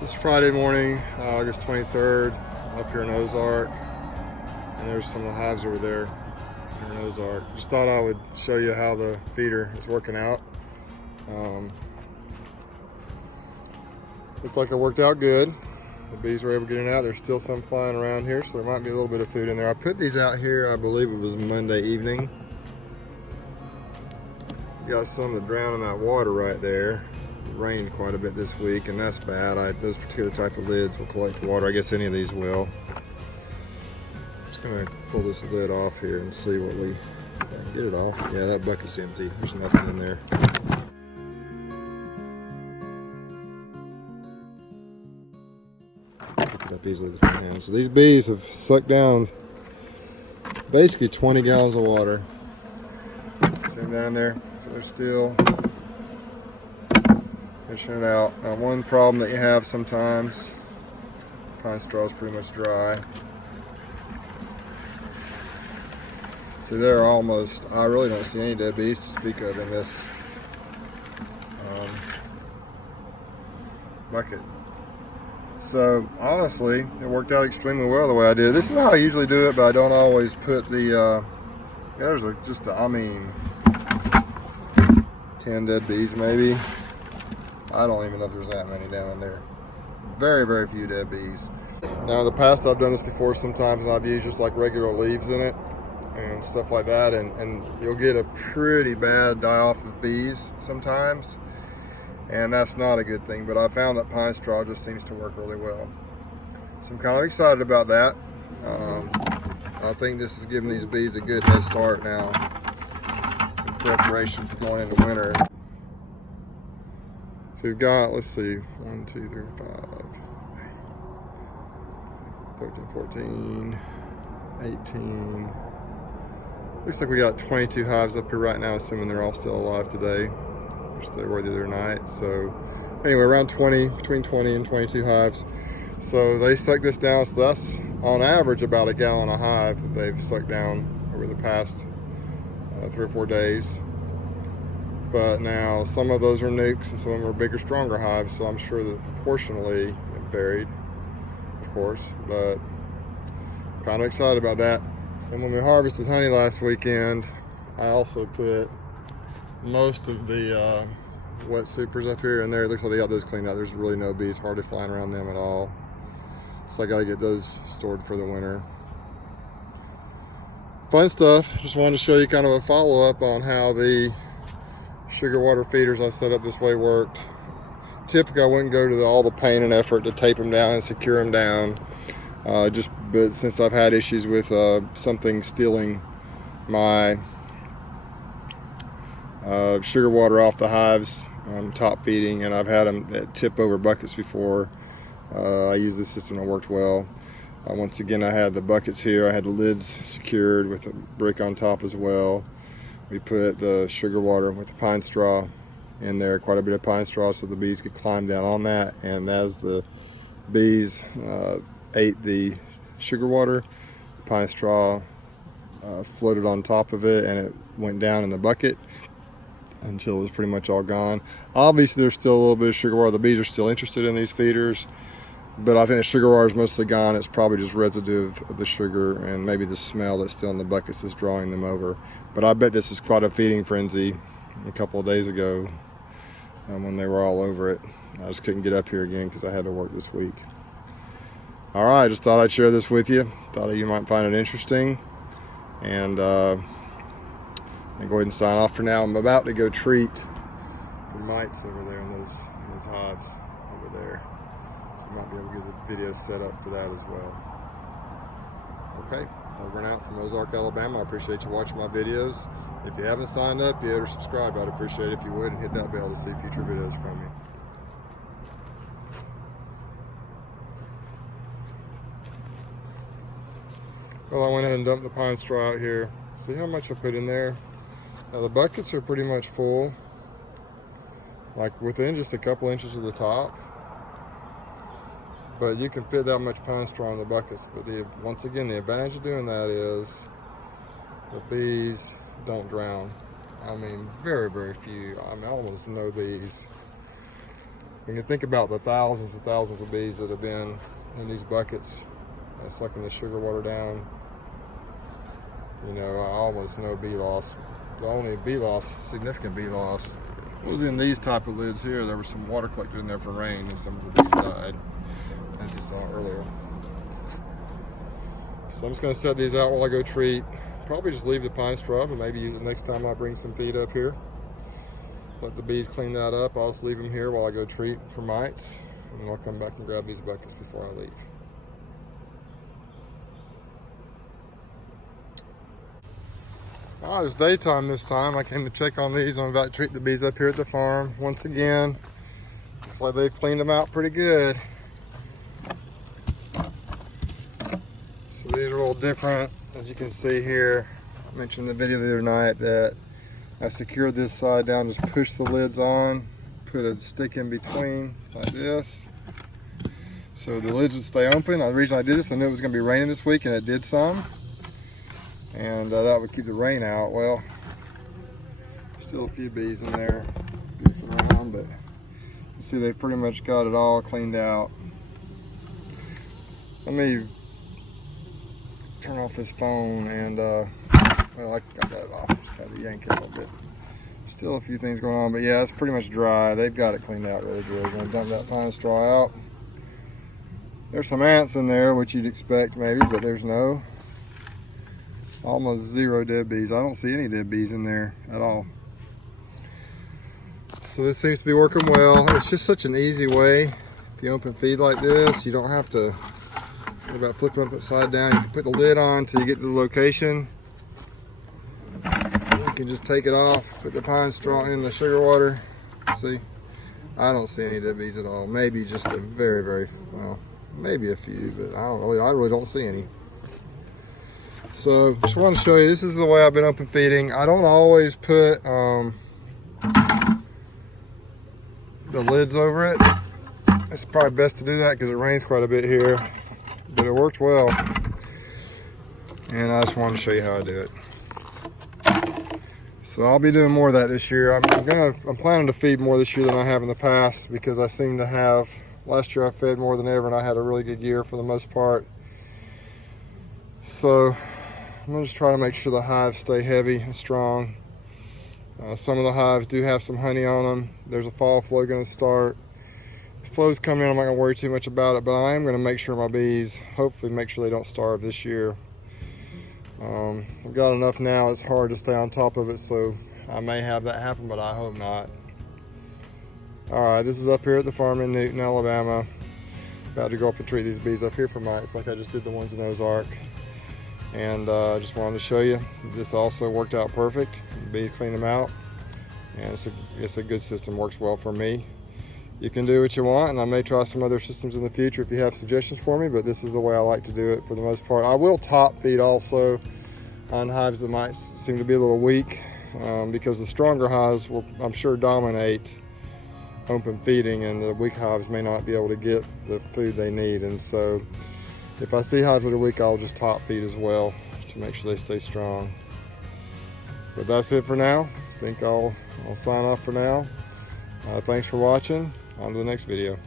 It's Friday morning, August 23rd, up here in Ozark, and there's some of the hives over there here in Ozark. Just thought I would show you how the feeder is working out. Looks like it worked out good. The bees were able to get in out. There's still some flying around here, so there might be a little bit of food in there. I put these out here, I believe it was Monday evening. Got some to drown in that water right there. Rained quite a bit this week, and that's bad. Those particular type of lids will collect water. I guess any of these will. Just gonna pull this lid off here and see what we get it off. Yeah, that bucket's empty. There's nothing in there. Pick it up easily with my hand. So these bees have sucked down basically 20 gallons of water. See them down there? So they're still fishing it out. Now, one problem that you have sometimes, pine straw is pretty much dry. See, they're almost, I really don't see any dead bees to speak of in this bucket. So honestly, it worked out extremely well the way I did it. This is how I usually do it, but I don't always put the, there's I mean, 10 dead bees maybe. I don't even know if there's that many down in there. Very, very few dead bees. Now in the past I've done this before sometimes, and I've used just like regular leaves in it and stuff like that, and you'll get a pretty bad die-off of bees sometimes, and that's not a good thing, but I found that pine straw just seems to work really well. So I'm kind of excited about that. I think this is giving these bees a good head start now in preparation for going into winter. So we've got, let's see, 1, 2, 3, 5, 13, 14, 18. Looks like we got 22 hives up here right now, assuming they're all still alive today, which they were the other night. So anyway, around 20, between 20 and 22 hives. So they suck this down, so that's on average about a gallon a hive that they've sucked down over the past 3 or 4 days. But now some of those are nukes and some of them are bigger, stronger hives, so I'm sure that proportionally it varied, of course, but kind of excited about that. And when we harvested honey last weekend, I also put most of the wet supers up here and there. It looks like they got those cleaned out. There's really no bees hardly flying around them at all. So I got to get those stored for the winter. Fun stuff. Just wanted to show you kind of a follow-up on how the sugar water feeders I set up this way worked. Typically I wouldn't go to all the pain and effort to tape them down and secure them down. But since I've had issues with something stealing my sugar water off the hives, I'm top feeding, and I've had them tip over buckets before. I used this system and it worked well. Once again, I had the buckets here. I had the lids secured with a brick on top as well. We put the sugar water with the pine straw in there, quite a bit of pine straw, so the bees could climb down on that. And as the bees ate the sugar water, the pine straw floated on top of it, and it went down in the bucket until it was pretty much all gone. Obviously, there's still a little bit of sugar water. The bees are still interested in these feeders, but I think the sugar water is mostly gone. It's probably just residue of the sugar and maybe the smell that's still in the buckets is drawing them over. But I bet this was quite a feeding frenzy a couple of days ago when they were all over it. I just couldn't get up here again because I had to work this week. All right, just thought I'd share this with you. Thought you might find it interesting. And I'll go ahead and sign off for now. I'm about to go treat the mites over there in those hives over there. You might be able to get the video set up for that as well. Okay, over and out from Ozark, Alabama. I appreciate you watching my videos. If you haven't signed up yet or subscribed, I'd appreciate it if you would, and hit that bell to see future videos from me. Well, I went ahead and dumped the pine straw out here. See how much I put in there? Now the buckets are pretty much full, like within just a couple inches of the top. But you can fit that much pine straw in the buckets. But once again, the advantage of doing that is the bees don't drown. I mean, very, very few. I mean, almost no bees when you think about the thousands and thousands of bees that have been in these buckets, sucking the sugar water down, you know, almost no bee loss. The only bee loss, significant bee loss, was in these type of lids here. There was some water collected in there from rain, and some of the bees died, as you saw earlier. So I'm just going to set these out while I go treat. Probably just leave the pine straw, but maybe use it next time I bring some feed up here. Let the bees clean that up. I'll just leave them here while I go treat for mites, and then I'll come back and grab these buckets before I leave. It's daytime this time. I came to check on these. I'm about to treat the bees up here at the farm once again. Looks like they've cleaned them out pretty good. So these are a little different. As you can see here, I mentioned in the video the other night that I secured this side down, just push the lids on, put a stick in between like this, so the lids would stay open. The reason I did this, I knew it was going to be raining this week, and it did some, and that would keep the rain out. Well, still a few bees in there goofing around, but you see they pretty much got it all cleaned out. Let me turn off this phone and well, I got that off. Just had to yank it a little bit. Still a few things going on, but yeah, it's pretty much dry. They've got it cleaned out really good. I'm gonna dump that pine straw out. There's some ants in there, which you'd expect maybe, but there's no. Almost zero dead bees. I don't see any dead bees in there at all. So this seems to be working well. It's just such an easy way. If you open feed like this, you don't have to worry about flipping up upside down. You can put the lid on until you get to the location. You can just take it off, put the pine straw in the sugar water. See, I don't see any dead bees at all. Maybe just a very, very, well, maybe a few, but I really don't see any. So just want to show you, this is the way I've been open feeding. I don't always put the lids over it. It's probably best to do that because it rains quite a bit here, but it worked well. And I just wanted to show you how I do it. So I'll be doing more of that this year. I'm planning to feed more this year than I have in the past, because I seem to have, last year I fed more than ever and I had a really good year for the most part. So I'm gonna just try to make sure the hives stay heavy and strong. Some of the hives do have some honey on them. There's a fall flow gonna start. If flows come in, I'm not gonna worry too much about it, but I am gonna make sure my bees, hopefully make sure they don't starve this year. I've got enough now, it's hard to stay on top of it, so I may have that happen, but I hope not. Alright, this is up here at the farm in Newton, Alabama. About to go up and treat these bees up here for mites, like I just did the ones in Ozark. And I just wanted to show you, this also worked out perfect. The bees cleaned them out, and it's a good system, works well for me. You can do what you want, and I may try some other systems in the future if you have suggestions for me, but this is the way I like to do it for the most part. I will top feed also on hives that might seem to be a little weak, because the stronger hives will, I'm sure, dominate open feeding, and the weak hives may not be able to get the food they need. And so if I see hives that are weak, I'll just top feed as well to make sure they stay strong. But that's it for now. I think I'll sign off for now. Thanks for watching. On to the next video.